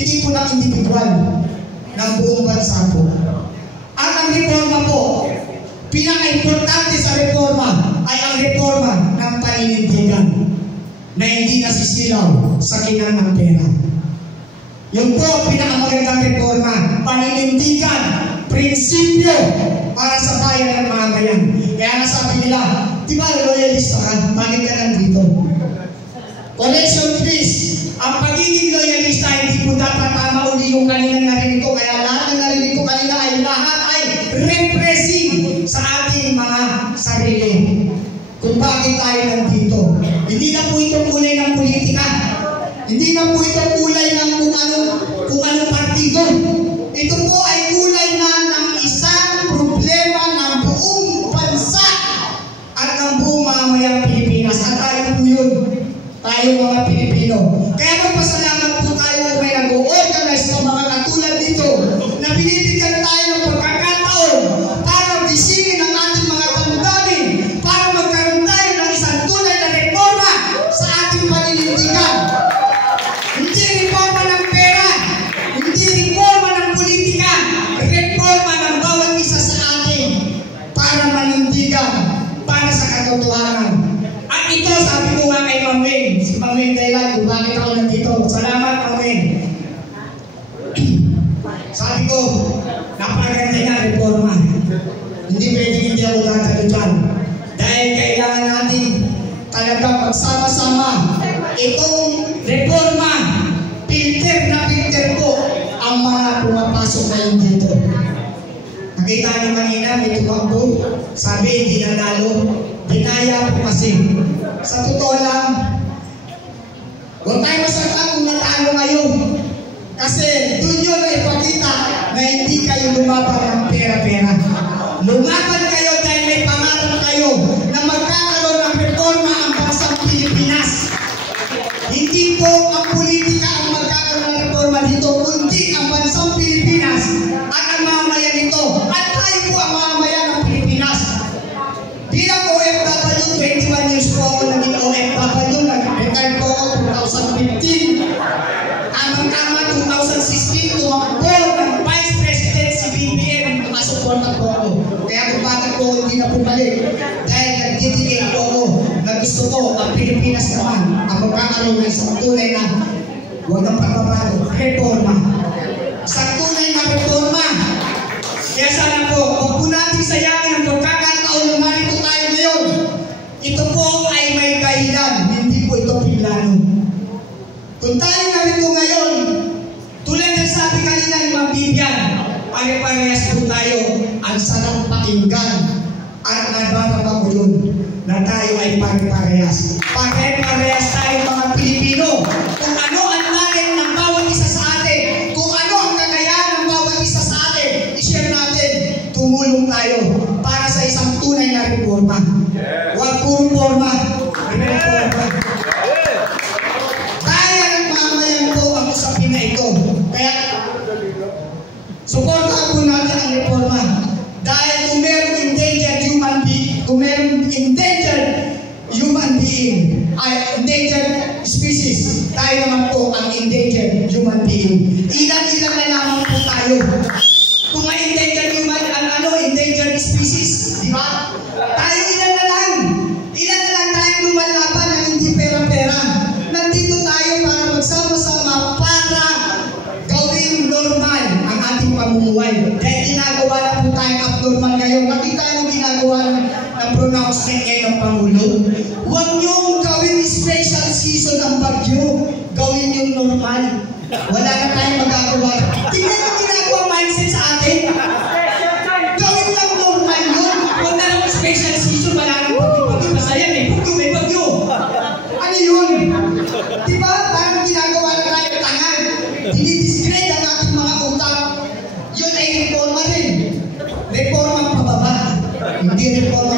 hindi po ng individual, ng buong bansa po. At ang reforma po, pinaka-importante sa reforma ay ang reforma ng paninindigan na hindi nasisilaw sa kinang ng pera. Yun po ang pinakamagandang reforma, paninindigan, prinsipyo para sa bayan ng mga bayan. Kaya nasabi nila, di ba loyalista ka? Bakit ka nandito? Collection fees. Ang pagiging loyalista, hindi po dapat tama uli yung kanina narinig ko. Kaya lahat na narinig ko kanina ay lahat ay repressing sa ating mga sarili. Kung bakit tayo nandito. Hindi na po ito kulay ng politika. Hindi na po ito kulay ng kung anong partido. Ito po ay kulay na ng isang problema ng buong bansa at ng buong mamamayang Pilipinas. At tayo po yun. Tayo mga Pilipino. Kaya magpasalamat po tayo kung may nag-o-organize ng mga katulad dito na binibigyan tayo ng pagkakataon para bisingin ang ating mga damdamin para magkaroon tayo ng isang tunay na reforma sa ating paninindigan. Hindi reforma ng pera, hindi reforma ng politika, reforma ng bawat isa sa atin para manindigan, para sa katotohanan. At ito, sabi ko nga kay Ma'am Weng, si Ma'am Weng Daylan, kung bakit ako nandito. Salamat, Ma'am Weng. Sabi ko, napakaganda niya reforma. Hindi pwedeng hindi ako dadalo dyan. Dahil kailangan natin talagang magsama-sama. Itong reforma, filter na filter po ang mga pumapasok ngayon dito. Nakita niyo kanina, may tumakbo. Sabi, hindi nanalo. Dinaya po kasi. Sa totoo lang, huwag tayo masaktan kung natalo kayo. Kasi doon yun na ipakita na hindi kayo lumaban ng pera-pera. Lumaban kayo dahil may pangarap kayo na magkakaroon ng reforma ang bansang Pilipinas. Hindi po ang politika ang magkakaroon ng reforma dito, kundi ang bansang Pilipinas at ang mamamayan nito. At tayo po ang mamamayan ng Pilipinas. Bilang OFW, 21 years po ako naging OFW, nag-retire po ako 2015. Amang-tama 2016, tumakbo ng Vice President si BBM, nakasuporta po ako. Kaya kung bakit po hindi na pumalik, dahil nagtitigil po ako na gusto ko ang Pilipinas naman ang magkakaroon ng isang tunay na huwag ng pagbabago, reforma. Isang tunay na reforma. Kaya sana po, huwag po natin sayangin ang pagkakataon na marito tayo ngayon. Ito po ay may dahilan, hindi po ito pinlano. Kung tayo narito ngayon, tulad ng sabi kanina ni Ma'am Vivian, pare-parehas po tayo, ang sarap pakinggan at nagbabago yun na tayo ay pare-parehas. Pare-parehas tayo mga Pilipino. Kung ano ang talent ng bawat isa sa atin, kung ano ang kakayahan ng bawat isa sa atin, i-share natin, tumulong tayo para sa isang tunay na reforma. Huwag puro forma. Reforma. Kaya nagmamayan po ang usapin na ito. Kaya, supportahan po natin ang reforma. Dahil kung merong endangered human being, endangered species, tayo naman po ang endangered human being. Ilan-ilan na lamang po tayo. Kung may endangered endangered species, di ba? Tayo ilan na lang tayong lumalaban na hindi pera-pera. Nandito tayo para magsama-sama para gawing normal ang ating pamumuhay. Dahil ginagawa na po tayong abnormal ngayon. Nakita yung ginagawa ng pronouncement ngayon ng Pangulo. Huwag niyong gawin special season ang bagyo. Gawin yung normal. Wala na tayong magagawa. Tingnan yung ginagawa mindset sa atin. Gawin lang normal yun. Huwag na lang special season. Wala nang bagyo. Masaya may bagyo, may bagyo. Ano yun? Diba? Parang ginagawa na tayo tanga. Dinidisgrade ang ating mga utak. Yun ay reforma rin. Reforma pababa. Hindi reforma